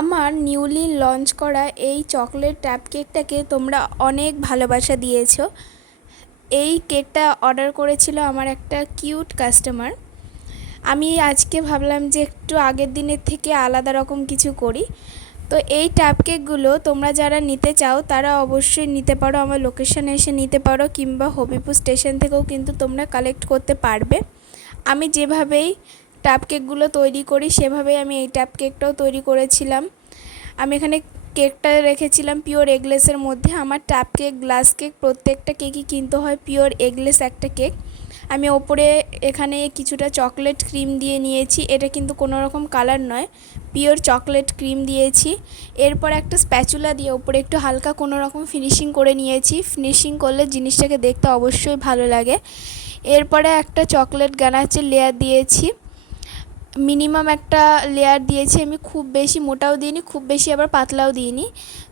আমার newly launch করা এই চকলেট ট্যাপ কেকটাকে তোমরা অনেক ভালোবাসা দিয়েছো। এই কেকটা অর্ডার করেছিল আমার একটা কিউট কাস্টমার। আমি আজকে ভাবলাম যে একটু আগের দিনের থেকে আলাদা রকম কিছু করি। তো এই ট্যাপ কেকগুলো তোমরা যারা নিতে চাও তারা অবশ্যই নিতে পারো, আমার লোকেশনে এসে নিতে পারো, কিংবা হবিপুর স্টেশন থেকেও কিন্তু তোমরা কালেক্ট করতে পারবে। আমি যেভাবেই ট্যাপ কেকগুলো তৈরি করি সেভাবেই আমি এই ট্যাপ কেকটাও তৈরি করেছিলাম। আমি এখানে কেকটা রেখেছিলাম পিওর এগলেসের মধ্যে। আমার ট্যাপ কেক, গ্লাস কেক প্রত্যেকটা কেকই কিনতে হয় পিওর এগলেস একটা কেক। আমি ওপরে এখানে কিছুটা চকলেট ক্রিম দিয়ে নিয়েছি, এটা কিন্তু কোনো রকম কালার নয়, পিওর চকলেট ক্রিম দিয়েছি। এরপর একটা স্প্যাচুলা দিয়ে ওপরে একটু হালকা কোনো রকম ফিনিশিং করে নিয়েছি। ফিনিশিং করলে জিনিসটাকে দেখতে অবশ্যই ভালো লাগে। এরপরে একটা চকলেট গানাচের লেয়ার দিয়েছি, মিনিমাম একটা লেয়ার দিয়েছি আমি, খুব বেশি মোটাও দিইনি, খুব বেশি আবার পাতলাও দিইনি।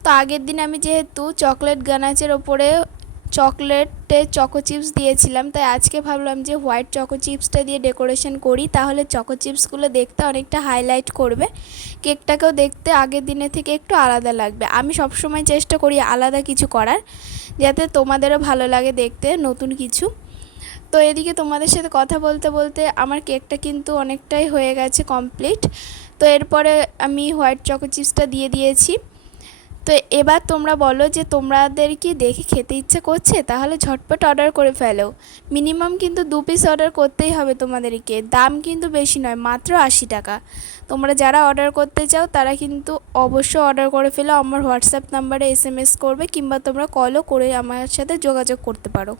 তো আগের দিন আমি যেহেতু চকলেট গানাচের ওপরে চকলেটের চকো চিপস দিয়েছিলাম, তাই আজকে ভাবলাম যে হোয়াইট চকো চিপসটা দিয়ে ডেকোরেশন করি, তাহলে চকো চিপসগুলো দেখতে অনেকটা হাইলাইট করবে, কেকটাকেও দেখতে আগের দিনের থেকে একটু আলাদা লাগবে। আমি সবসময় চেষ্টা করি আলাদা কিছু করার, যাতে তোমাদেরও ভালো লাগে দেখতে নতুন কিছু। তো এদিকে তোমাদের সাথে কথা বলতে বলতে আমার কেকটা কিন্তু অনেকটাই হয়ে গেছে কমপ্লিট। তো এরপরে আমি হোয়াইট চকো চিপসটা দিয়ে দিয়েছি। তো এবার তোমরা বলো যে তোমাদের কি দেখে খেতে ইচ্ছে করছে, তাহলে ঝটপট অর্ডার করে ফেলো। মিনিমাম কিন্তু 2 পিস অর্ডার করতেই হবে তোমাদেরকে, দাম কিন্তু বেশি নয়, মাত্র 80 টাকা। তোমরা যারা অর্ডার করতে চাও তারা কিন্তু অবশ্যই অর্ডার করে ফেলো। আমার হোয়াটসঅ্যাপ নাম্বারে SMS করবে, কিংবা তোমরা কলও করে আমার সাথে যোগাযোগ করতে পারো।